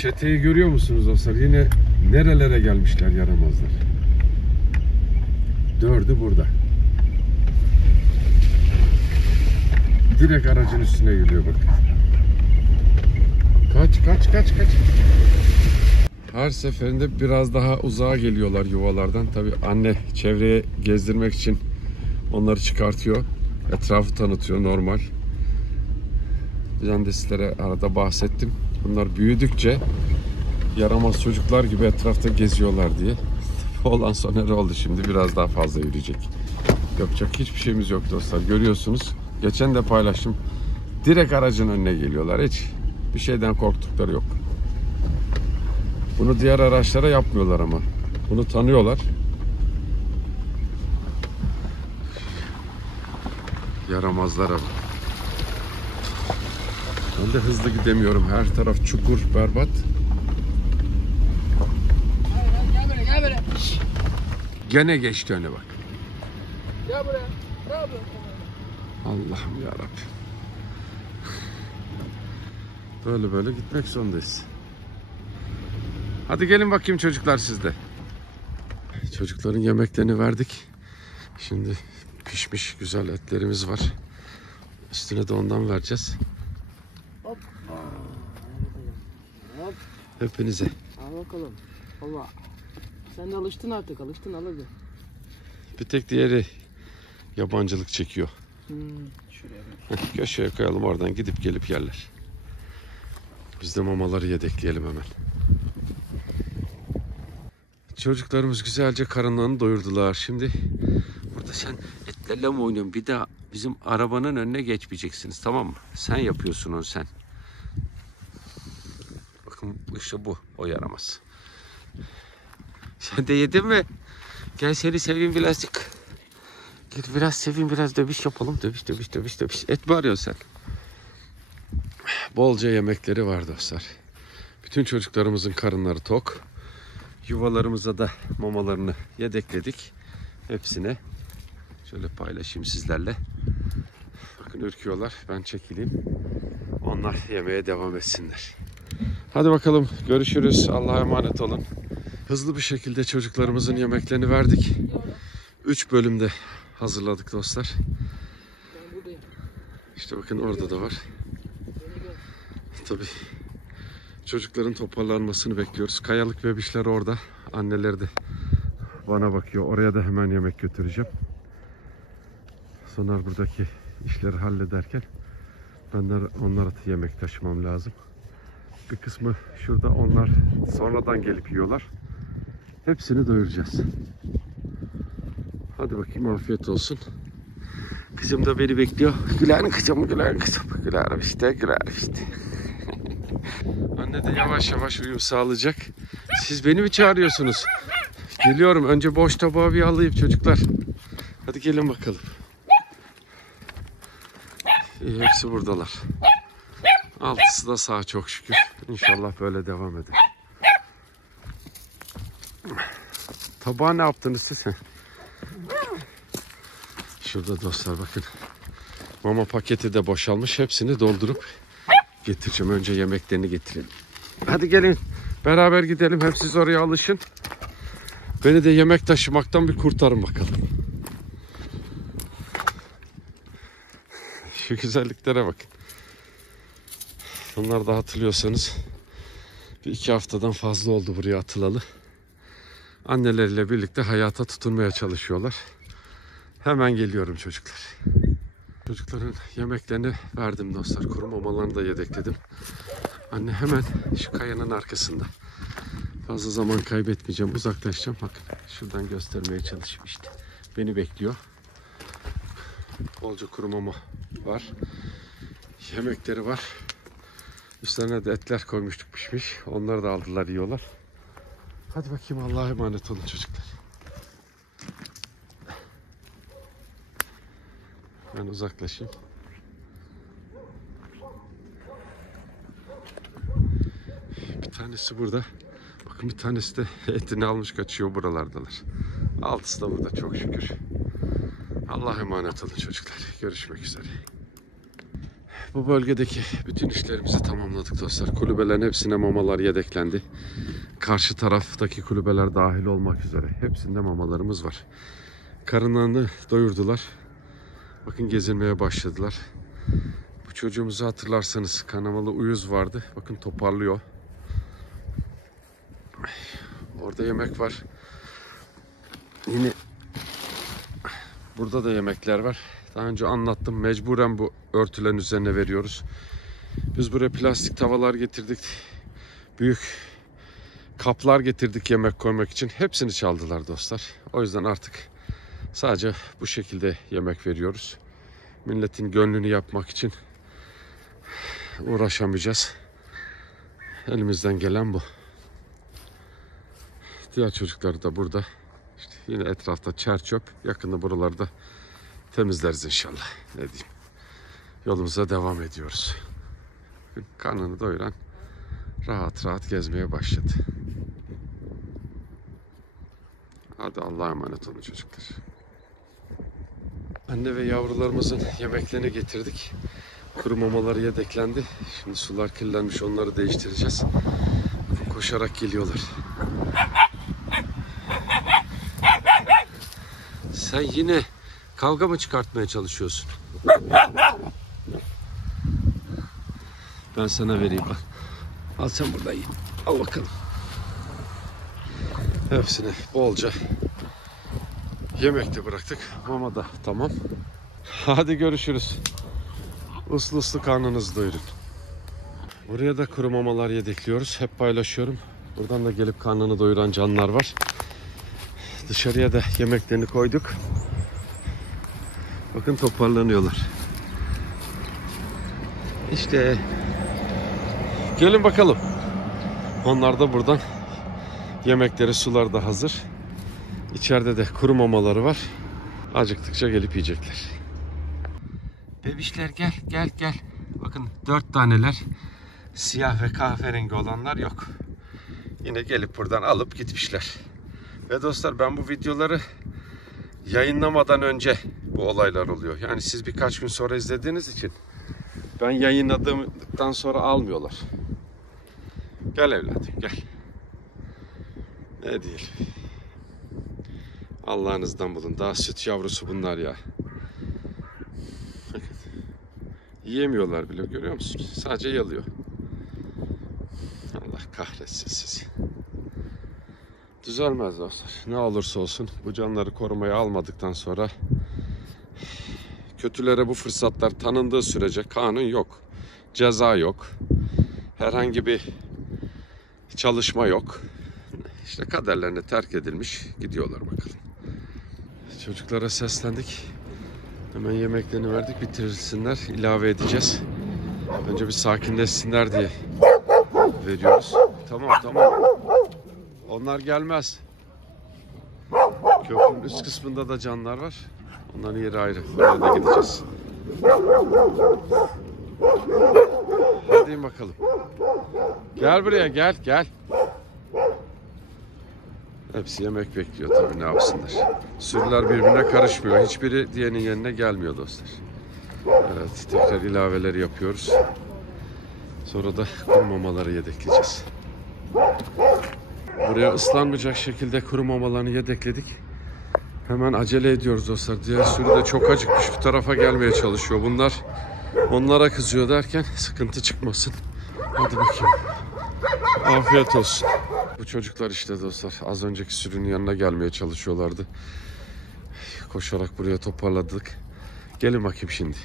Çeteyi görüyor musunuz dostlar? Yine nerelere gelmişler yaramazlar. 4'ü burada. Direkt aracın üstüne geliyor bak. Kaç. Her seferinde biraz daha uzağa geliyorlar yuvalardan. Tabii anne çevreye gezdirmek için onları çıkartıyor. Etrafı tanıtıyor normal. Ben de sizlere arada bahsettim. Bunlar büyüdükçe yaramaz çocuklar gibi etrafta geziyorlar diye. Olan Soner oldu şimdi. Biraz daha fazla yürüyecek. Yapacak hiçbir şeyimiz yok dostlar. Görüyorsunuz. Geçen de paylaştım. Direkt aracın önüne geliyorlar. Hiç bir şeyden korktukları yok. Bunu diğer araçlara yapmıyorlar ama. Bunu tanıyorlar. Yaramazlara bak. Ben de hızlı gidemiyorum. Her taraf çukur, berbat. Gel buraya. Gene geçti öne bak. Gel buraya. Ne yapıyorsun? Allah'ım yarabbim. Böyle gitmek zorundayız. Hadi gelin bakayım çocuklar sizde. Çocukların yemeklerini verdik. Şimdi pişmiş güzel etlerimiz var. Üstüne de ondan vereceğiz. Hop. Hop. Hepinize. Al bakalım. Allah. Sen de alıştın artık. Al hadi. Bir tek diğeri yabancılık çekiyor. Şuraya bak. Köşeye koyalım, oradan gidip gelip yerler. Biz de mamaları yedekleyelim hemen. Çocuklarımız güzelce karınlarını doyurdular. Şimdi burada sen etlerle mi oynuyorsun? Bir daha bizim arabanın önüne geçmeyeceksiniz, tamam mı? Sen yapıyorsun onu sen. Bakın işte bu, o yaramaz. Sen de yedin mi? Gel seni seveyim birazcık. Gel biraz seveyim, biraz dövüş yapalım. Dövüş. Et mi arıyorsun sen? Bolca yemekleri var dostlar. Bütün çocuklarımızın karınları tok. Yuvalarımıza da mamalarını yedekledik. Hepsine. Şöyle paylaşayım sizlerle. Bakın ürküyorlar. Ben çekileyim. Onlar yemeye devam etsinler. Hadi bakalım. Görüşürüz. Allah'a emanet olun. Hızlı bir şekilde çocuklarımızın yemeklerini verdik. 3 bölümde hazırladık dostlar. Ben buradayım. İşte bakın orada da var. Tabii çocukların toparlanmasını bekliyoruz. Kayalık bebişler orada. Anneleri de bana bakıyor. Oraya da hemen yemek götüreceğim. Soner buradaki işleri hallederken ben de onlara yemek taşımam lazım. Bir kısmı şurada, onlar sonradan gelip yiyorlar. Hepsini doyuracağız. Hadi bakayım, afiyet olsun. Kızım da beni bekliyor. Gülen kızım. Gülerim işte. Anne de yavaş yavaş uyum sağlayacak. Siz beni mi çağırıyorsunuz? Geliyorum. Önce boş tabağı bir alayım çocuklar. Hadi gelin bakalım. İyi, hepsi buradalar. Altısı da sağ çok şükür. İnşallah böyle devam eder. Tabağı ne yaptınız siz? Şurada dostlar bakın. Mama paketi de boşalmış. Hepsini doldurup getireceğim. Önce yemeklerini getirelim. Hadi gelin. Beraber gidelim. Hep siz oraya alışın. Beni de yemek taşımaktan bir kurtarın bakalım. Şu güzelliklere bakın. Bunlar da hatırlıyorsanız bir 2 haftadan fazla oldu buraya atılalı. Anneleriyle birlikte hayata tutunmaya çalışıyorlar. Hemen geliyorum çocuklar. Çocukların yemeklerini verdim dostlar. Kuru mamalarını da yedekledim. Anne hemen şu kayanın arkasında. Fazla zaman kaybetmeyeceğim. Uzaklaşacağım. Bakın şuradan göstermeye çalışayım işte. Beni bekliyor. Bolca kuru mama var. Yemekleri var. Üstlerine de etler koymuştuk pişmiş. Onları da aldılar, yiyorlar. Hadi bakayım, Allah'a emanet olun çocuklar. Ben uzaklaşayım. Bir tanesi burada. Bakın bir tanesi de etini almış kaçıyor, buralardalar. Altısı da burada çok şükür. Allah'a emanet olun çocuklar. Görüşmek üzere. bu bölgedeki bütün işlerimizi tamamladık dostlar. Kulübelerin hepsine mamalar yedeklendi. Karşı taraftaki kulübeler dahil olmak üzere hepsinde mamalarımız var. Karınlarını doyurdular. Bakın gezinmeye başladılar. Bu çocuğumuzu hatırlarsanız kanamalı uyuz vardı. Bakın toparlıyor. Orada yemek var. Yine burada da yemekler var. Daha önce anlattım. Mecburen bu örtülerin üzerine veriyoruz. Biz buraya plastik tavalar getirdik. Büyük kaplar getirdik yemek koymak için. Hepsini çaldılar dostlar. O yüzden artık sadece bu şekilde yemek veriyoruz. Milletin gönlünü yapmak için uğraşamayacağız. Elimizden gelen bu. Diğer çocuklar da burada. İşte yine etrafta çer çöp. Yakında buralarda temizleriz inşallah. Ne diyeyim. Yolumuza devam ediyoruz. Karnını doyuran rahat rahat gezmeye başladı. Hadi Allah'a emanet olun çocuklar. Anne ve yavrularımızın yemeklerini getirdik. Kuru mamaları yedeklendi. Şimdi sular kirlenmiş, onları değiştireceğiz. Koşarak geliyorlar. Sen yine kavga mı çıkartmaya çalışıyorsun? Ben sana vereyim. Al sen burada ye. Al bakalım. Hepsini bolca yemekte bıraktık. Mama da tamam. Hadi görüşürüz. Uslu uslu karnınızı doyurun. Buraya da kuru mamalar yedekliyoruz. Hep paylaşıyorum. Buradan da gelip karnını doyuran canlar var. Dışarıya da yemeklerini koyduk. Bakın toparlanıyorlar. İşte gelin bakalım. Onlar da buradan yemekleri, suları da hazır. İçeride de kuru mamaları var. Acıktıkça gelip yiyecekler. Bebişler gel gel gel. Bakın 4 taneler. Siyah ve kahverengi olanlar yok. Yine gelip buradan alıp gitmişler. Ve dostlar, ben bu videoları yayınlamadan önce bu olaylar oluyor. Yani siz birkaç gün sonra izlediğiniz için ben yayınladığımdan sonra almıyorlar. Gel evladım gel. Ne diyelim. Allah'ınızdan bulun. Daha süt yavrusu bunlar ya. Yiyemiyorlar bile, görüyor musunuz? Sadece yalıyor. Allah kahretsin sizi. Düzelmez dostlar. Ne olursa olsun bu canları korumaya almadıktan sonra kötülere bu fırsatlar tanındığı sürece kanun yok. Ceza yok. Herhangi bir çalışma yok. İşte kaderlerine terk edilmiş gidiyorlar bakalım. Çocuklara seslendik. Hemen yemeklerini verdik, bitirirsinler. İlave edeceğiz. Önce bir sakinleşsinler diye veriyoruz. Tamam tamam. Onlar gelmez. Köprünün üst kısmında da canlar var. Onların yeri ayrı. Oraya da gideceğiz. Hadi bakalım. Gel buraya gel gel. Hepsi yemek bekliyor tabii, ne yapsınlar. Sürüler birbirine karışmıyor. Hiçbiri diğerinin yerine gelmiyor dostlar. Evet, tekrar ilaveleri yapıyoruz. Sonra da kuru mamaları yedekleyeceğiz. Buraya ıslanmayacak şekilde kuru mamalarını yedekledik. Hemen acele ediyoruz dostlar. Diğer sürü de çok acıkmış, bu tarafa gelmeye çalışıyor. Bunlar onlara kızıyor derken sıkıntı çıkmasın. Hadi bakayım. Afiyet olsun. Bu çocuklar işte dostlar, az önceki sürünün yanına gelmeye çalışıyorlardı. Koşarak buraya toparladık. Gelin bakayım şimdi.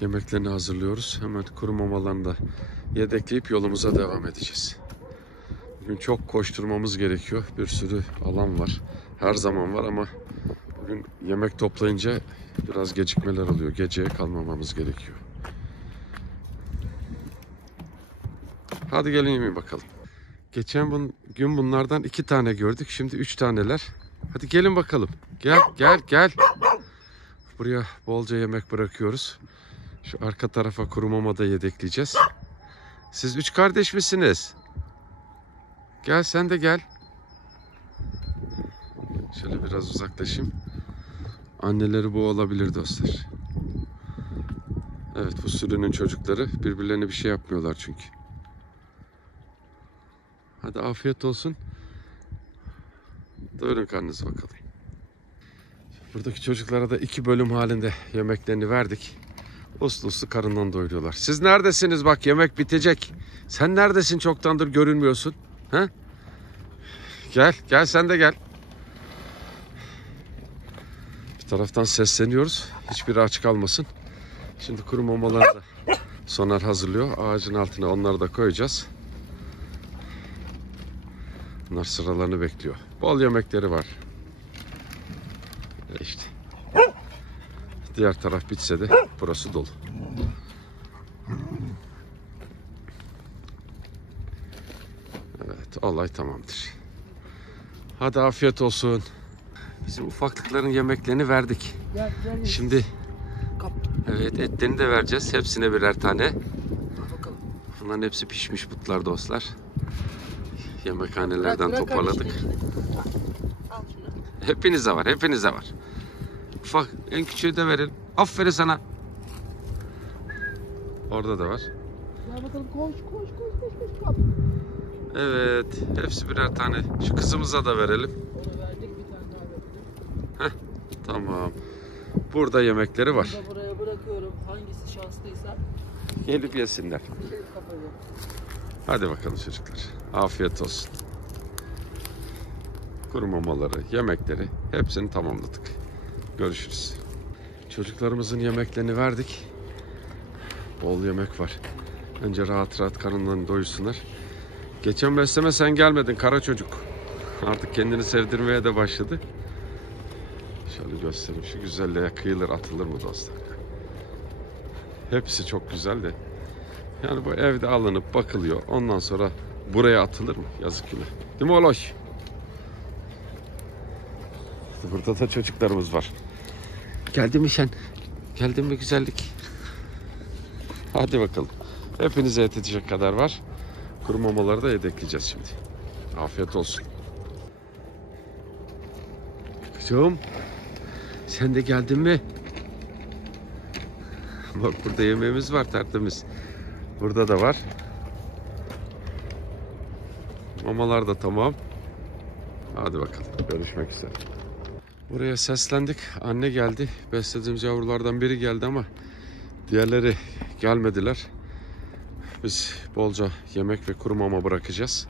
Yemeklerini hazırlıyoruz. Hemen kuru mamalarını da yedekleyip yolumuza devam edeceğiz. Bugün çok koşturmamız gerekiyor. Bir sürü alan var. Her zaman var ama bugün yemek toplayınca biraz gecikmeler oluyor. Geceye kalmamamız gerekiyor. Hadi gelin yemeğe bakalım. Geçen gün bunlardan 2 tane gördük. Şimdi 3 taneler. Hadi gelin bakalım. Gel gel gel. Buraya bolca yemek bırakıyoruz. Şu arka tarafa kuru mama da yedekleyeceğiz. Siz 3 kardeş misiniz? Gel sen de gel. Şöyle biraz uzaklaşayım. Anneleri bu olabilir dostlar. Evet, bu sürünün çocukları birbirlerine bir şey yapmıyorlar çünkü. Hadi afiyet olsun. Doyurun karnınızı bakalım. Buradaki çocuklara da 2 bölüm halinde yemeklerini verdik. Uslu uslu karından doyuruyorlar. Siz neredesiniz? Bak yemek bitecek. Sen neredesin? Çoktandır görünmüyorsun. Ha? Gel sen de gel. Bir taraftan sesleniyoruz. Hiçbiri aç kalmasın. Şimdi kuru mamaları da Soner hazırlıyor. Ağacın altına onları da koyacağız. Bunlar sıralarını bekliyor. Bol yemekleri var. İşte. Diğer taraf bitse de burası dolu. Evet, olay tamamdır. Hadi afiyet olsun. Bizim ufaklıkların yemeklerini verdik. Gel. Şimdi Kap. evet, etlerini de vereceğiz. Hepsine birer tane. Al bakalım. Bunların hepsi pişmiş butlar dostlar. Yemekhanelerden Bırak toparladık. kardeşim. Al şunu. Hepinize var. Ufak, en küçüğü de verelim. Aferin sana. Orada da var. Gel bakalım koş. Kap. Evet, hepsi birer tane. Şu kızımıza da verelim. Onu verdik, bir tane daha verelim. Tamam. Burada yemekleri var. Bunu da buraya bırakıyorum. Hangisi şanslıysa Gelip yesinler. gelip kapatıyor. Hadi bakalım çocuklar. Afiyet olsun. Kuru mamaları, yemekleri hepsini tamamladık. Görüşürüz. Çocuklarımızın yemeklerini verdik. Bol yemek var. Önce rahat rahat karınlarını doyursunlar. Geçen besleme sen gelmedin kara çocuk. Artık kendini sevdirmeye de başladı. Şöyle göstereyim. Şu güzelliğe kıyılır atılır mı dostlar? Hepsi çok güzel de. Yani bu evde alınıp bakılıyor. Ondan sonra buraya atılır mı? Yazık günah. Değil mi Oloş? Burada da çocuklarımız var. Geldi mi sen? Geldin mi güzellik? Hadi bakalım. Hepinize yetecek kadar var. Kuru mamaları da yedekleyeceğiz şimdi. Afiyet olsun. Kızım, sen de geldin mi? Bak burada yemeğimiz var tertemiz. Burada da var. Mamalar da tamam. Hadi bakalım. Görüşmek üzere. Buraya seslendik. Anne geldi. Beslediğimiz yavrulardan biri geldi ama diğerleri gelmediler. Biz bolca yemek ve kuru mama bırakacağız.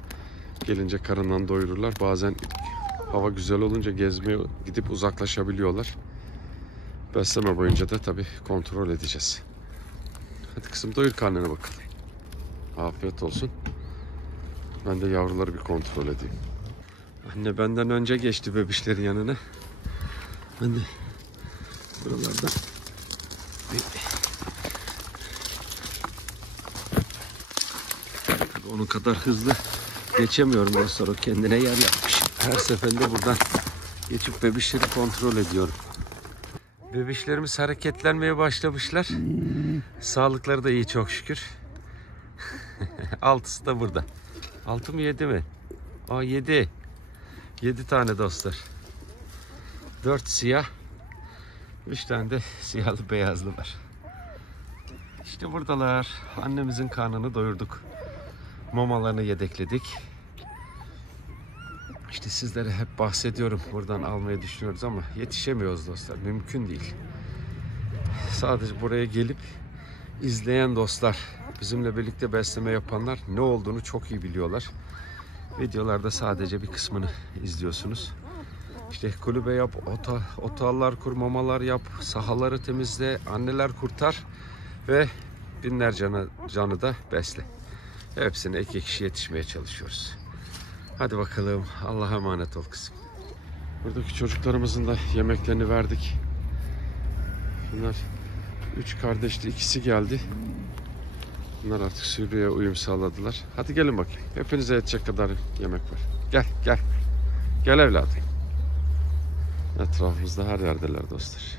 Gelince karından doyururlar. Bazen hava güzel olunca gezmeye gidip uzaklaşabiliyorlar. Besleme boyunca da tabii kontrol edeceğiz. Hadi kızım doyur karnına bakalım. Afiyet olsun. Ben de yavruları bir kontrol edeyim. Anne benden önce geçti bebişlerin yanına. Ben de buralarda onun kadar hızlı geçemiyorum dostlar. O kendine yer yapmış. Her seferinde buradan geçip bebişleri kontrol ediyorum. Bebişlerimiz hareketlenmeye başlamışlar. Sağlıkları da iyi çok şükür. Altısı da burada. 6 mı 7 mi? Aa 7. 7 tane dostlar. 4 siyah. 3 tane de siyahlı beyazlı var. İşte buradalar. Annemizin karnını doyurduk. Mamalarını yedekledik. İşte sizlere hep bahsediyorum. Buradan almayı düşünüyoruz ama yetişemiyoruz dostlar. Mümkün değil. Sadece buraya gelip izleyen dostlar, bizimle birlikte besleme yapanlar ne olduğunu çok iyi biliyorlar. Videolarda sadece bir kısmını izliyorsunuz. İşte kulübe yap, otağlar kur, mamalar yap, sahaları temizle, anneler kurtar ve binler canı da besle. Hepsine 2 kişi yetişmeye çalışıyoruz. Hadi bakalım. Allah'a emanet ol kızım. Buradaki çocuklarımızın da yemeklerini verdik. Bunlar 3 kardeşti. İkisi geldi. Bunlar artık sürüye uyum sağladılar. Hadi gelin bakayım. Hepinize yetecek kadar yemek var. Gel. Gel evladım. Etrafımızda her yerdeler dostlar.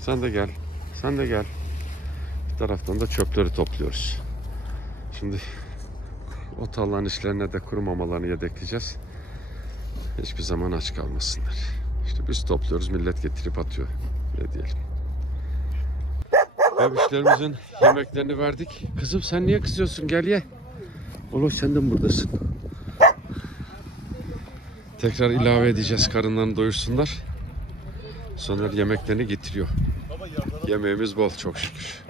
Sen de gel. Bir taraftan da çöpleri topluyoruz. Şimdi otağların işlerine de kuru mamalarını yedekleyeceğiz. Hiçbir zaman aç kalmasınlar. İşte biz topluyoruz, millet getirip atıyor. Ne diyelim. Bebişlerimizin yemeklerini verdik. Kızım sen niye kızıyorsun? Gel ye. Oğlum sen de mi buradasın? Tekrar ilave edeceğiz. Karınlarını doyursunlar. Soner yemeklerini getiriyor. Yemeğimiz bol çok şükür.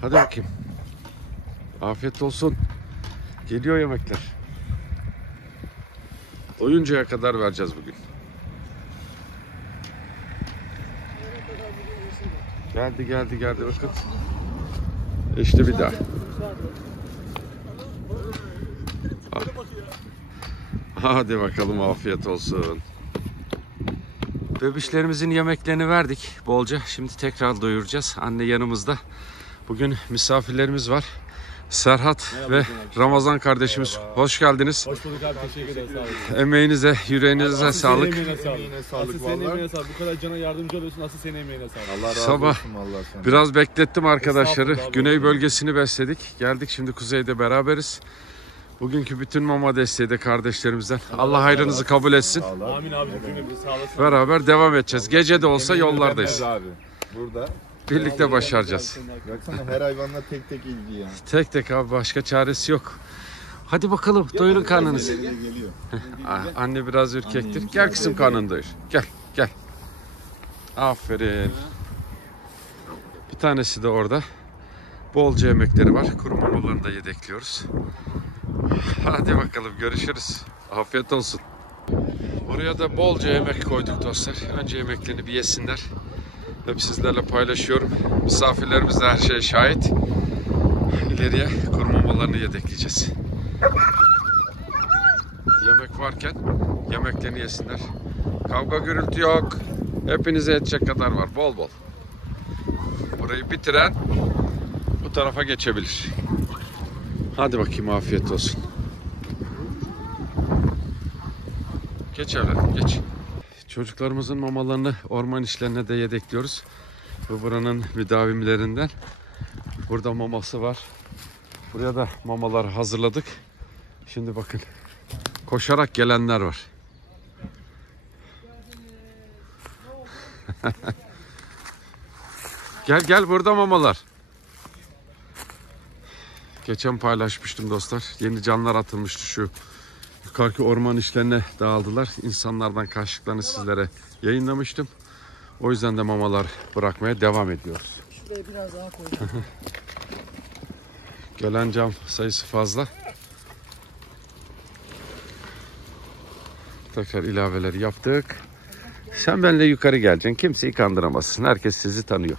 Hadi bakayım. Afiyet olsun. Geliyor yemekler. Doyuncaya kadar vereceğiz bugün. Geldi bakın. İşte bir daha. Hadi bakalım afiyet olsun. Bebişlerimizin yemeklerini verdik bolca. Şimdi tekrar doyuracağız. Anne yanımızda. Bugün misafirlerimiz var. Serhat ve Ramazan kardeşimiz. Hoş geldiniz. Hoş bulduk abi, teşekkür ederiz. Sağ olun. Emeğinize, yüreğinize sağlık. Senin emeğine sağlık. Asıl senin emeğine sağlık. Bu kadar cana yardımcı oluyorsun. Asıl senin emeğine sağlık. Allah razı Sabah olsun vallahi sana. biraz beklettim arkadaşları. Estağfurullah, Güney olur. bölgesini besledik. Geldik şimdi kuzeyde beraberiz. Bugünkü bütün mama desteği de kardeşlerimizden. Allah hayrınızı kabul etsin. Allah Amin abi, cümlemizi sağ olasın. Beraber devam edeceğiz. Gece de olsa yollardayız. abi. Burada Birlikte başaracağız. baksana her hayvanla tek tek ilgi ya. Tek tek abi, başka çaresi yok. Hadi bakalım doyurun karnınızı. Geliyor. Anne biraz ürkektir. Gel kızım, karnını doyur. Gel. Aferin. Bir tanesi de orada. Bolca yemekleri var. Kuru mamalarını da yedekliyoruz. Hadi bakalım, görüşürüz. Afiyet olsun. Buraya da bolca yemek koyduk dostlar. Önce yemeklerini bir yesinler. Hep sizlerle paylaşıyorum. Misafirlerimiz de her şeye şahit. İleriye kuru mamalarını yedekleyeceğiz. Yemek varken yemeklerini yesinler. Kavga gürültü yok. Hepinize yetecek kadar var. Bol bol. Burayı bitiren bu tarafa geçebilir. Hadi bakayım, afiyet olsun. Geç evladım, geç. Çocuklarımızın mamalarını orman işlerine de yedekliyoruz. Bu buranın müdavimlerinden. Burada maması var. Buraya da mamalar hazırladık. Şimdi bakın, koşarak gelenler var. Gel burada mamalar. Geçen paylaşmıştım dostlar. Yeni canlar atılmıştı şu yukarıki orman işlerine dağıldılar. İnsanlardan kaçtıklarını sizlere yayınlamıştım. O yüzden de mamalar bırakmaya devam ediyoruz. Şuraya biraz daha koyacağım. Gelen cam sayısı fazla. Tekrar ilaveleri yaptık. Sen benimle yukarı geleceksin. Kimseyi kandıramazsın. Herkes sizi tanıyor.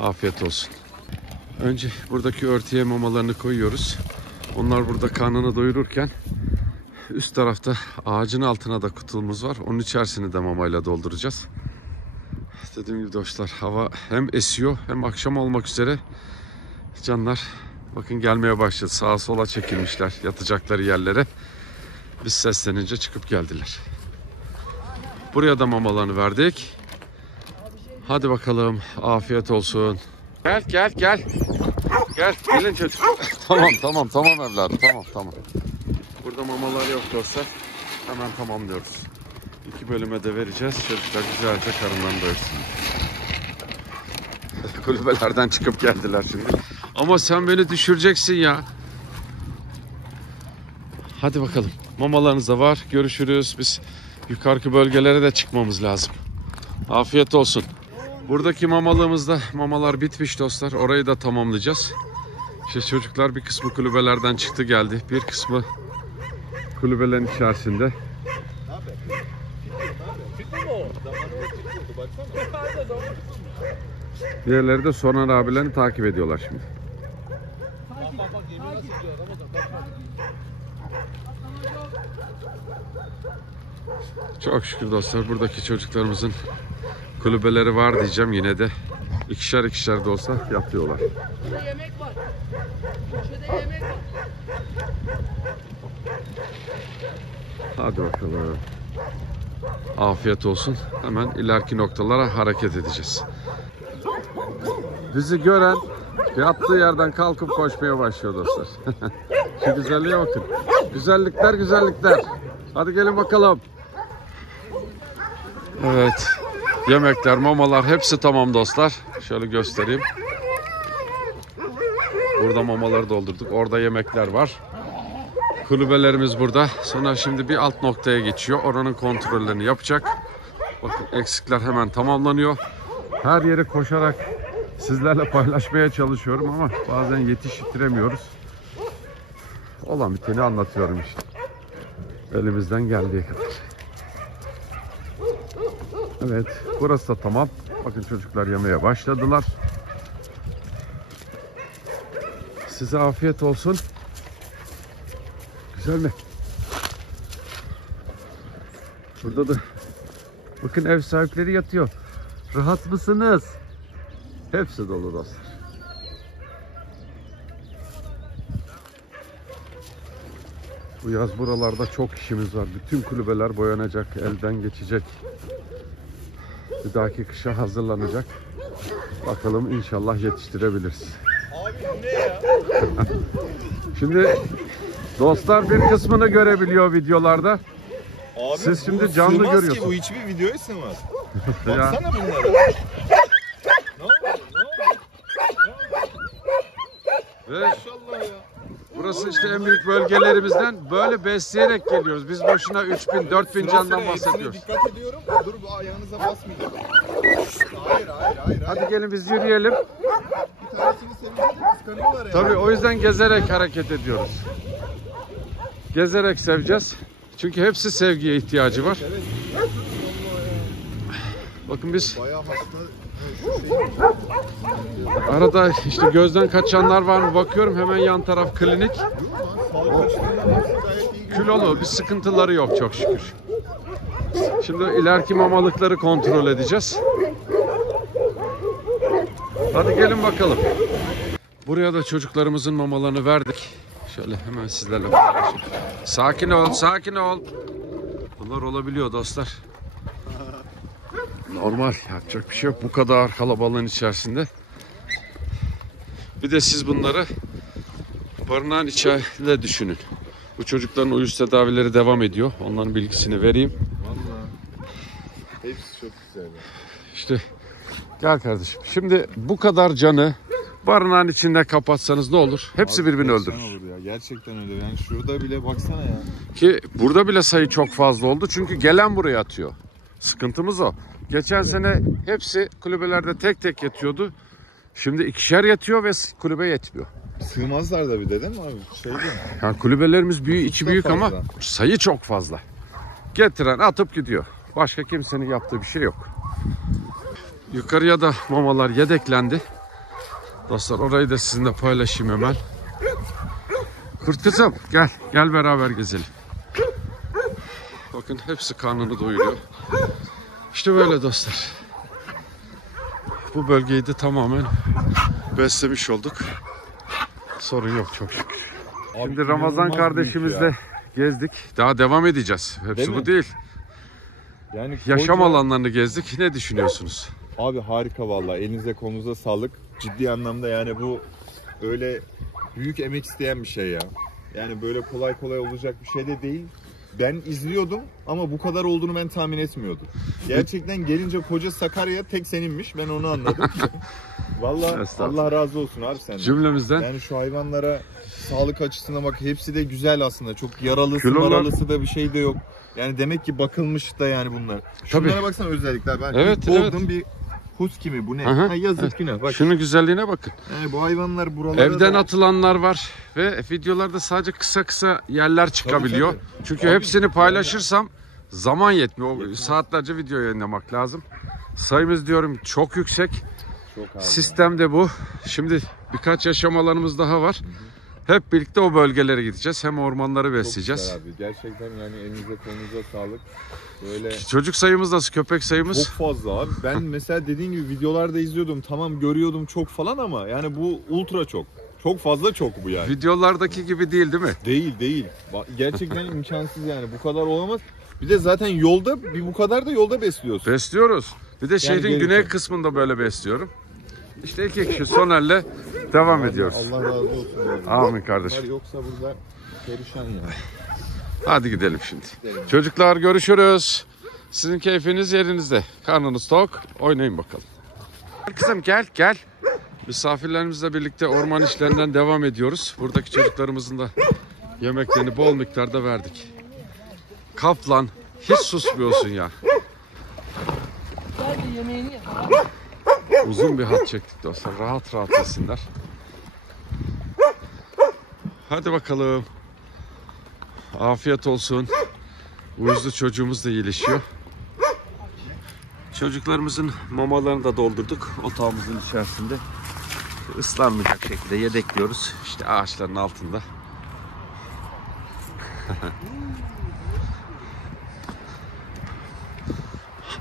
Afiyet olsun. Önce buradaki örtüye mamalarını koyuyoruz. Onlar burada karnını doyururken üst tarafta ağacın altına da kutumuz var. Onun içerisini de mamayla dolduracağız. Dediğim gibi dostlar, hava hem esiyor hem akşam olmak üzere. Canlar bakın gelmeye başladı. Sağa sola çekilmişler yatacakları yerlere. Biz seslenince çıkıp geldiler. Buraya da mamalarını verdik. Hadi bakalım, afiyet olsun. Gel. Gelin çocuk. tamam evladım, tamam. Burada mamalar yok dostlar. Hemen tamamlıyoruz. 2 bölüme de vereceğiz. Çocuklar güzelce karınlarını doyursun. Kulübelerden çıkıp geldiler şimdi. Ama sen beni düşüreceksin ya. Hadi bakalım. Mamalarınız da var. Görüşürüz. Biz yukarıki bölgelere de çıkmamız lazım. Afiyet olsun. Buradaki mamalığımızda mamalar bitmiş dostlar. Orayı da tamamlayacağız. İşte çocuklar bir kısmı kulübelerden çıktı geldi. Bir kısmı kulübelerin içerisinde. Diğerleri de Soner abilerini takip ediyorlar şimdi. Çok şükür dostlar, buradaki çocuklarımızın kulübeleri var diyeceğim, yine de ikişer de olsa yapıyorlar. Burada yemek var. Köşede yemek var. Hadi bakalım. Afiyet olsun. Hemen ileriki noktalara hareket edeceğiz. Bizi gören yattığı yerden kalkıp koşmaya başlıyor dostlar. Şu güzelliğe bakın. Güzellikler. Hadi gelin bakalım. Evet. Yemekler, mamalar hepsi tamam dostlar. Şöyle göstereyim. Burada mamaları doldurduk. Orada yemekler var. Kulübelerimiz burada. Sonra şimdi bir alt noktaya geçiyor. Oranın kontrollerini yapacak. Bakın eksikler hemen tamamlanıyor. Her yere koşarak sizlerle paylaşmaya çalışıyorum ama bazen yetiştiremiyoruz. Olan biteni anlatıyorum işte. Elimizden geldiği kadar. Evet, burası da tamam. Bakın çocuklar yemeye başladılar. Size afiyet olsun. Güzel mi? Burada da bakın ev sahipleri yatıyor. Rahat mısınız? Hepsi dolu dostlar. Bu yaz buralarda çok işimiz var. Bütün kulübeler boyanacak, elden geçecek. Bir dahaki kışa hazırlanacak. Bakalım inşallah yetiştirebiliriz. Abi bu ne ya? Şimdi dostlar bir kısmını görebiliyor videolarda. Abi Siz şimdi bu canlı sığmaz görüyorsunuz. ki bu hiçbir videoya sığmaz. Ya. Baksana bunlara. Ne oldu? Ve Maşallah ya. burası işte en büyük bölgelerimizden, böyle besleyerek geliyoruz. Biz boşuna 3000, 4000 candan Sıra sıra bahsediyoruz. hepsine dikkat ediyorum. Dur bu ayağınıza basmayacağım. Hayır. Hadi gelin biz yürüyelim. Bir tanesini sevince kıskanıyorlar ya. Tabii o yüzden gezerek hareket ediyoruz. Gezerek seveceğiz. Çünkü hepsi sevgiye ihtiyacı var. Evet. Bakın biz Bayağı hasta. arada işte gözden kaçanlar var mı bakıyorum, hemen yan taraf klinik. Sağlık açısından gayet iyi. Kilolu, bir sıkıntıları yok çok şükür. Şimdi ileriki mamalıkları kontrol edeceğiz. Hadi gelin bakalım. Buraya da çocuklarımızın mamalarını verdik. Şöyle hemen sizlerle paylaşayım. Sakin ol, sakin ol. Bunlar olabiliyor dostlar. Normal, yapacak bir şey yok bu kadar kalabalığın içerisinde. Bir de siz bunları barınağın içinde düşünün. Bu çocukların uyuz tedavileri devam ediyor. Onların bilgisini vereyim. Vallahi. Hepsi çok güzel. İşte gel kardeşim. Şimdi bu kadar canı barınağın içinde kapatsanız ne olur? Hepsi birbirini öldürür. Olur ya. Gerçekten öyle. Yani şurada bile baksana ya. Ki burada bile sayı çok fazla oldu. Çünkü gelen buraya atıyor. Sıkıntımız o. Geçen sene hepsi kulübelerde tek tek yatıyordu. Şimdi ikişer yatıyor ve kulübe yetmiyor. Sığmazlar da bir de değil mi abi? Şey değil mi? Yani kulübelerimiz büyük, içi Çok büyük ama fazla. sayı çok fazla. Getiren atıp gidiyor. Başka kimsenin yaptığı bir şey yok. Yukarıya da mamalar yedeklendi. Dostlar orayı da sizinle paylaşayım hemen. Kurt kızım gel. Gel beraber gezelim. Bakın hepsi karnını doyuruyor. İşte böyle dostlar. Bu bölgeyi de tamamen beslemiş olduk. Sorun yok çok şükür. Şimdi Ramazan kardeşimizle gezdik. Daha devam edeceğiz. Hepsi Değil bu mi? değil. Yani Yaşam koca- alanlarını gezdik. Ne düşünüyorsunuz? Abi harika vallahi. Elinize kolunuza sağlık. Ciddi anlamda yani bu öyle büyük emek isteyen bir şey ya. Yani böyle kolay kolay olacak bir şey de değil. Ben izliyordum ama bu kadar olduğunu ben tahmin etmiyordum. Gerçekten gelince koca Sakarya tek seninmiş. Ben onu anladım. Vallahi Estağfurullah. Allah razı olsun abi senden. Cümlemizden. Yani şu hayvanlara sağlık açısından bak hepsi de güzel aslında. Çok yaralısı, Kilolar- maralısı da bir şey de yok. Yani demek ki bakılmış da yani bunlar. Şunlara baksana özellikler. Ben Evet, ilk boğdum evet. bir husky mi bu ne? Aha, Ha, yazık evet. günah. Bak. Şunun güzelliğine bakın. Yani bu hayvanlar buralara Evden da... atılanlar var ve videolarda sadece kısa kısa yerler çıkabiliyor. Tabii. Çünkü hepsini paylaşırsam zaman yetmiyor. Saatlerce video yayınlamak lazım. Sayımız diyorum çok yüksek. Çok az. Sistem de bu. Şimdi birkaç yaşam alanımız daha var. Hep birlikte o bölgelere gideceğiz. Hem ormanları Çok besleyeceğiz. güzel abi. Gerçekten yani elinize kolunuza sağlık. Böyle Çocuk sayımız nasıl? Köpek sayımız? çok fazla abi. Ben mesela dediğin gibi videolarda izliyordum. Tamam görüyordum çok falan ama yani bu ultra çok. Çok fazla çok bu yani. Videolardaki gibi değil mi? Değil. Gerçekten imkansız yani. Bu kadar olamaz. Bir de zaten yolda bu kadar da yolda besliyorsun. Besliyoruz. Bir de şehrin gelirken. güney kısmında böyle besliyorum. İşte iki kişi Soner'le devam ediyoruz. Allah razı olsun. Yani. Amin kardeşim. Bunlar yoksa burada perişan ya. Hadi gidelim şimdi. Çocuklar görüşürüz. Sizin keyfiniz yerinizde. Karnınız tok. Oynayın bakalım. Kızım gel. Misafirlerimizle birlikte orman işlerinden devam ediyoruz. Buradaki çocuklarımızın da yemeklerini bol miktarda verdik. Kaplan hiç susmuyorsun ya. Gel de yemeğini ye. Uzun bir hat çektik dostlar. Rahat yesinler. Hadi bakalım. Afiyet olsun. Uyuzlu çocuğumuz da iyileşiyor. Çocuklarımızın mamalarını da doldurduk. Otağımızın içerisinde. Islanmayacak şekilde yedekliyoruz. İşte ağaçların altında.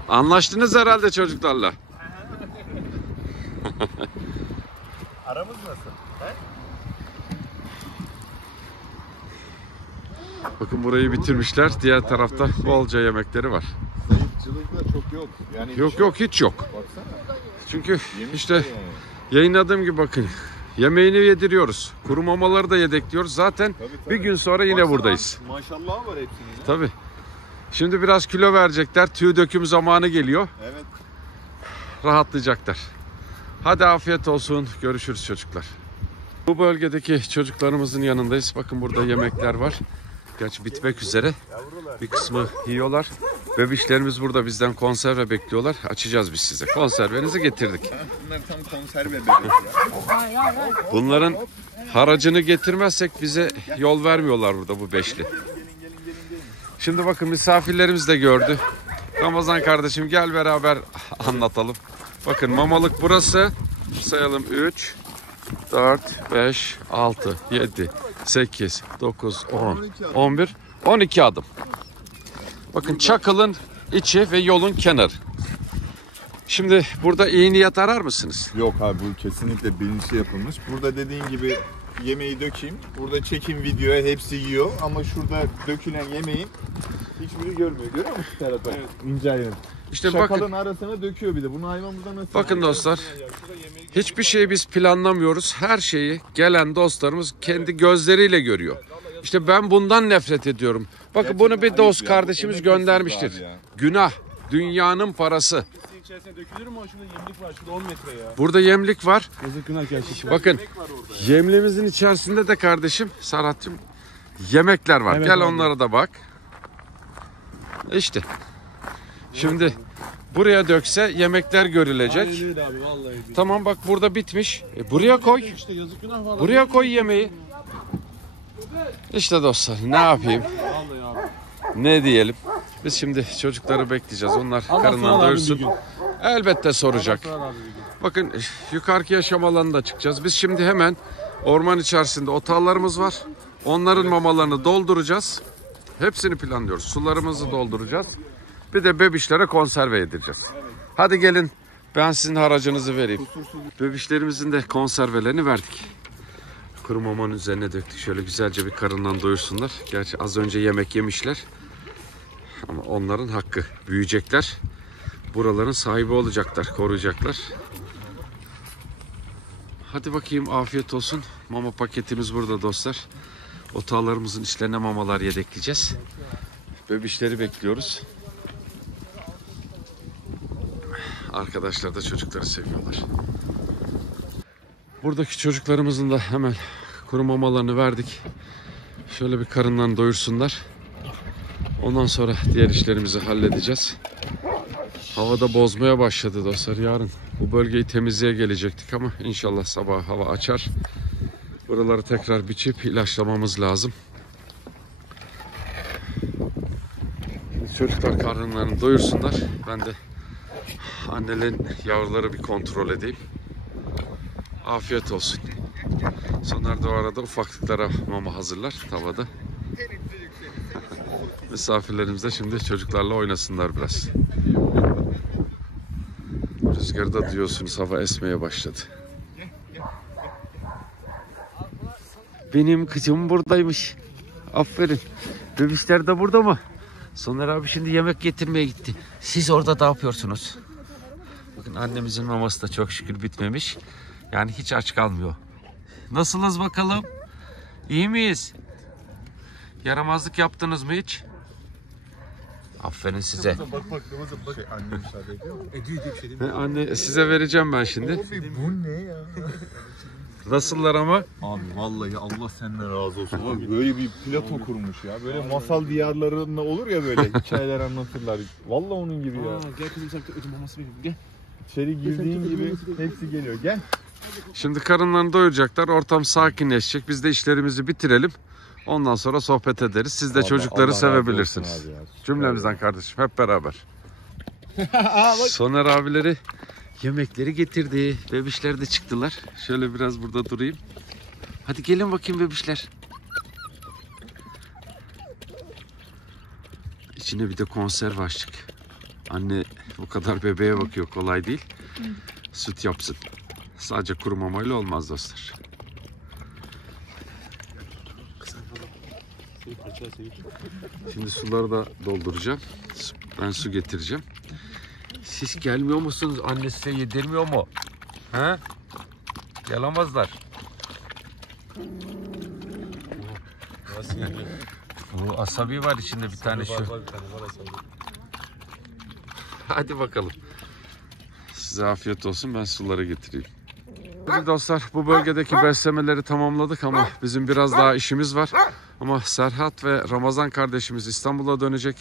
Anlaştınız herhalde çocuklarla. Aramız nasıl? Bakın burayı bitirmişler. Diğer tarafta bolca yemekleri var. Zayıfçılık da çok yok. Yani Yok hiç yok. Baksana. Çünkü Yemişler işte yani. yayınladığım gibi bakın. Yemeğini yediriyoruz. Kuru mamaları da yedekliyoruz. Zaten Tabii. bir gün sonra yine Baksana, buradayız. Maşallah var hepsinin. Tabii. Şimdi biraz kilo verecekler. Tüy döküm zamanı geliyor. Evet. Rahatlayacaklar. Hadi afiyet olsun. Görüşürüz çocuklar. Bu bölgedeki çocuklarımızın yanındayız. Bakın burada yemekler var. Gerçi bitmek üzere. Bir kısmı yiyorlar. Bebişlerimiz burada bizden konserve bekliyorlar. Açacağız biz size. Konservenizi getirdik. Bunlar tam konserve bebekler. Bunların haracını getirmezsek bize yol vermiyorlar burada bu beşli. Şimdi bakın misafirlerimiz de gördü. Ramazan kardeşim gel beraber anlatalım. Bakın mamalık burası. Sayalım 3, 4, 5, 6, 7, 8, 9, 10, 11, 12 adım. Bakın çakılın içi ve yolun kenarı. Şimdi burada iyi niyet arar mısınız? Yok abi bu kesinlikle bilinçli yapılmış. Burada dediğin gibi yemeği dökeyim. Burada çekim videoya hepsi yiyor. Ama şurada dökülen yemeğin hiçbiri görmüyor. Görüyor musun Serhat? Evet. İnce ayrım. İşte Şakalın bakın, arasına döküyor bir de. Bunu hayvan burada nasıl? bakın dostlar. Hiçbir şeyi biz planlamıyoruz. Her şeyi gelen dostlarımız kendi gözleriyle görüyor. İşte ben bundan nefret ediyorum. Bakın bunu bir dost kardeşimiz göndermiştir. Günah. Dünyanın parası. İçerisine dökülür mü? Şurada yemlik var. Şurada 10 metre ya. Burada yemlik var. Yazık günah gerçekten. Bakın yemliğimizin içerisinde de kardeşim Serhat'cığım yemekler var. Evet, Gel abi. onlara da bak. İşte. Şimdi buraya dökse yemekler görülecek. Aynen öyle abi vallahi. Tamam bak burada bitmiş. Buraya koy. İşte yazık günah var. Buraya koy yemeği. İşte dostlar ne yapayım? Vallahi abi. Ne diyelim? Biz şimdi çocukları bekleyeceğiz. Onlar Allah karından sorar abi doyursun. bir gün. Elbette soracak. Sorar abi bir gün. Bakın yukarıki yaşam alanına çıkacağız. Biz şimdi hemen orman içerisinde otağlarımız var. Onların mamalarını dolduracağız. Hepsini planlıyoruz. Sularımızı dolduracağız. Bir de bebişlere konserve yedireceğiz. Hadi gelin ben sizin haracınızı vereyim. Bebişlerimizin de konservelerini verdik. Kuru mamanın üzerine döktük. Şöyle güzelce bir karından doyursunlar. Gerçi az önce yemek yemişler. Ama onların hakkı. Büyüyecekler. Buraların sahibi olacaklar. Koruyacaklar. Hadi bakayım afiyet olsun. Mama paketimiz burada dostlar. Otağlarımızın içlerine mamalar yedekleyeceğiz. Bebişleri bekliyoruz. Arkadaşlar da çocukları seviyorlar. Buradaki çocuklarımızın da hemen kuru mamalarını verdik. Şöyle bir karından doyursunlar. Ondan sonra diğer işlerimizi halledeceğiz. Havada bozmaya başladı dostlar. Yarın bu bölgeyi temizliğe gelecektik ama inşallah sabah hava açar. Buraları tekrar biçip ilaçlamamız lazım. Çocuklar karınlarını doyursunlar. Ben de annelerin yavruları bir kontrol edeyim. Afiyet olsun. Soner de o arada ufaklıklara mama hazırlar tavada. Misafirlerimiz de şimdi çocuklarla oynasınlar biraz. Rüzgarı da duyuyorsunuz, hava esmeye başladı. Benim kızım buradaymış. Aferin. Bebişler de burada mı? Soner abi şimdi yemek getirmeye gitti. Siz orada ne yapıyorsunuz? Bakın annemizin maması da çok şükür bitmemiş. Yani hiç aç kalmıyor. Nasılız bakalım? İyi miyiz? Yaramazlık yaptınız mı hiç? Aferin size. Bak Ramazan bak. Anne müsaade ediyor mu? Ediyor bir şey değil mi? Anne size vereceğim ben şimdi. Abi bu ne ya? Nasıllar ama? Abi vallahi Allah senden razı olsun. Abi böyle bir plato kurmuş ya. Böyle masal diyarlarında olur ya böyle hikayeler anlatırlar. Vallahi onun gibi ya. Aa, gel kızım sen ödüm maması vereyim. Gel. İçeri girdiğin gibi hepsi geliyor. Gel. Şimdi karınlarını doyuracaklar. Ortam sakinleşecek. Biz de işlerimizi bitirelim. Ondan sonra sohbet ederiz. Siz de çocukları sevebilirsiniz. Cümlemizden kardeşim hep beraber. Soner abileri yemekleri getirdi. Bebişler de çıktılar. Şöyle biraz burada durayım. Hadi gelin bakayım bebişler. İçine bir de konserve açtık. Anne bu kadar bebeğe bakıyor, kolay değil. Süt yapsın. Sadece kuru mamayla olmaz dostlar. Şimdi suları da dolduracağım. Ben su getireceğim. Siz gelmiyor musunuz? Anne size yedirmiyor mu? He? Yalamazlar. Bu asabi var içinde bir tane şu. Hadi bakalım. Size afiyet olsun. Ben suları getireyim. Hadi dostlar, bu bölgedeki beslemeleri tamamladık ama bizim biraz daha işimiz var. Ama Serhat ve Ramazan kardeşimiz İstanbul'a dönecek.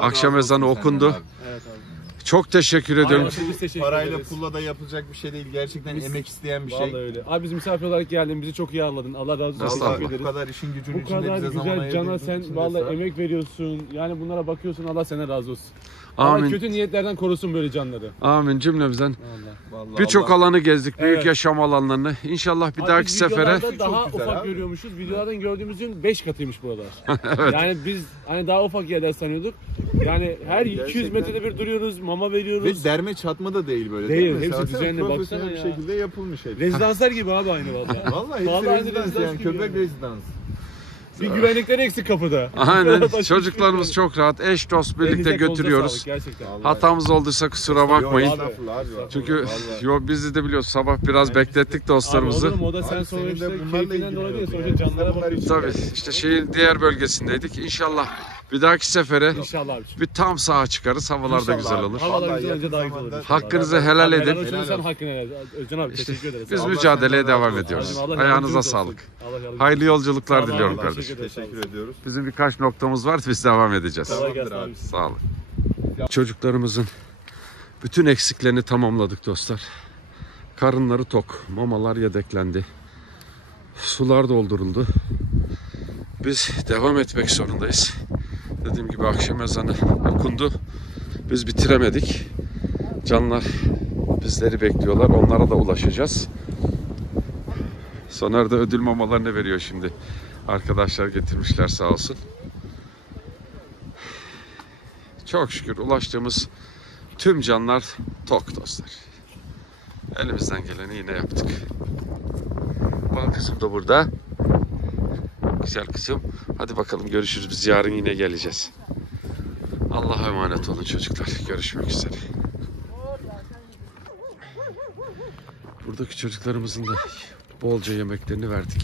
Akşam ezanı okundu. Evet abi. Çok teşekkür ediyorum. Biz teşekkür Parayla ederiz. pulla da yapılacak bir şey değil. Gerçekten Biz- emek isteyen bir Vallahi şey. öyle. Abi biz misafir olarak geldin. Bizi çok iyi ağırladın. Allah razı olsun. Estağfurullah. Teşekkür Vallahi ederiz. bu kadar işin gücün Bu içinde kadar bize zaman güzel ayırdığın Cana için sen de vallahi sağ ol. emek veriyorsun. Yani bunlara bakıyorsun. Allah senden razı olsun. Allah Amin. kötü niyetlerden korusun böyle canları. Amin cümlemizden. Allah. Vallahi Birçok Allah- alanı gezdik. Büyük Evet. yaşam alanlarını. İnşallah bir Abi dahaki biz sefere. videolarda daha Çok güzel ufak abi. görüyormuşuz. Videolardan gördüğümüzün 5 katıymış buralar. Yani biz hani daha ufak yerler sanıyorduk. Yani her 200 Gerçekten. metrede bir duruyoruz, mama veriyoruz. Ve derme çatma da değil böyle. Değil, mi? hepsi Baksana, düzenli, baksana profesyonel bir ya. şekilde yapılmış hepsi. Rezidanslar gibi abi aynı vallahi. Vallahi hepsi Vallahi aynı rezidans rezidans yani gibi köpek yani. rezidans. Bir güvenlikleri eksik kapıda. Aynen. Başka Çocuklarımız hiçbir şey çok rahat. Eş dost yok. birlikte Elinize kolunuza götürüyoruz. sağlık, gerçekten. Vallahi. Hatamız olduysa kusura bakmayın. Yok, estağfurullah abi. Çünkü Vallahi. bizi de biliyoruz, sabah biraz beklettik Abi dostlarımızı. olur mu? O da sen Abi sonra senin de işte bunlarla keyfinden dolayı değil. ilgileniyorsun Sonuçta yani. canlara Biz de bunlar bakıyorsun. için- Tabii işte şehrin diğer bölgesindeydik. İnşallah bir dahaki sefere İnşallah abi. bir tam sağa çıkarız. Havalar da İnşallah güzel abi. olur. Havalar Vallahi güzel önce daha güzel yakın olur. Hakkınızı helal edin. Helal olsun, Helal sen olsun. hakkını helal. Özcan abi İşte teşekkür ederiz. Biz Allah mücadeleye senden devam razı ediyoruz. olsun. Allah Ayağınıza yardımcınız olsun. sağlık. Allah yardımcınız Hayırlı yolculuklar Tamam, diliyorum teşekkür kardeşim. ederim. Teşekkür ediyoruz. Bizim birkaç noktamız var. Biz devam edeceğiz. Kolay gelsin Tamamdır abi. abi. Sağ olun. Çocuklarımızın bütün eksiklerini tamamladık dostlar. Karınları tok. Mamalar yedeklendi. Sular dolduruldu. Biz devam etmek zorundayız. Dediğim gibi akşam ezanı okundu. Biz bitiremedik. Canlar bizleri bekliyorlar. Onlara da ulaşacağız. Soner de ödül mamalarını veriyor şimdi. Arkadaşlar getirmişler sağ olsun. Çok şükür ulaştığımız tüm canlar tok dostlar. Elimizden geleni yine yaptık. Bal kızım da burada. Güzel kızım. Hadi bakalım görüşürüz. Biz yarın yine geleceğiz. Allah'a emanet olun çocuklar. Görüşmek üzere. Buradaki çocuklarımızın da bolca yemeklerini verdik.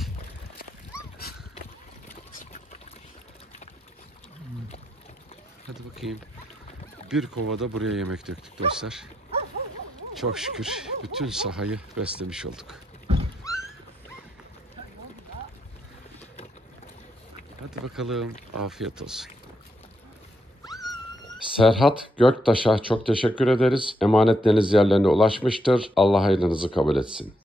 Hadi bakayım. Bir kovada buraya yemek döktük dostlar. Çok şükür bütün sahayı beslemiş olduk. Hadi bakalım. Afiyet olsun. Serhat Göktaş'a çok teşekkür ederiz. Emanetleriniz yerlerine ulaşmıştır. Allah hayrınızı kabul etsin.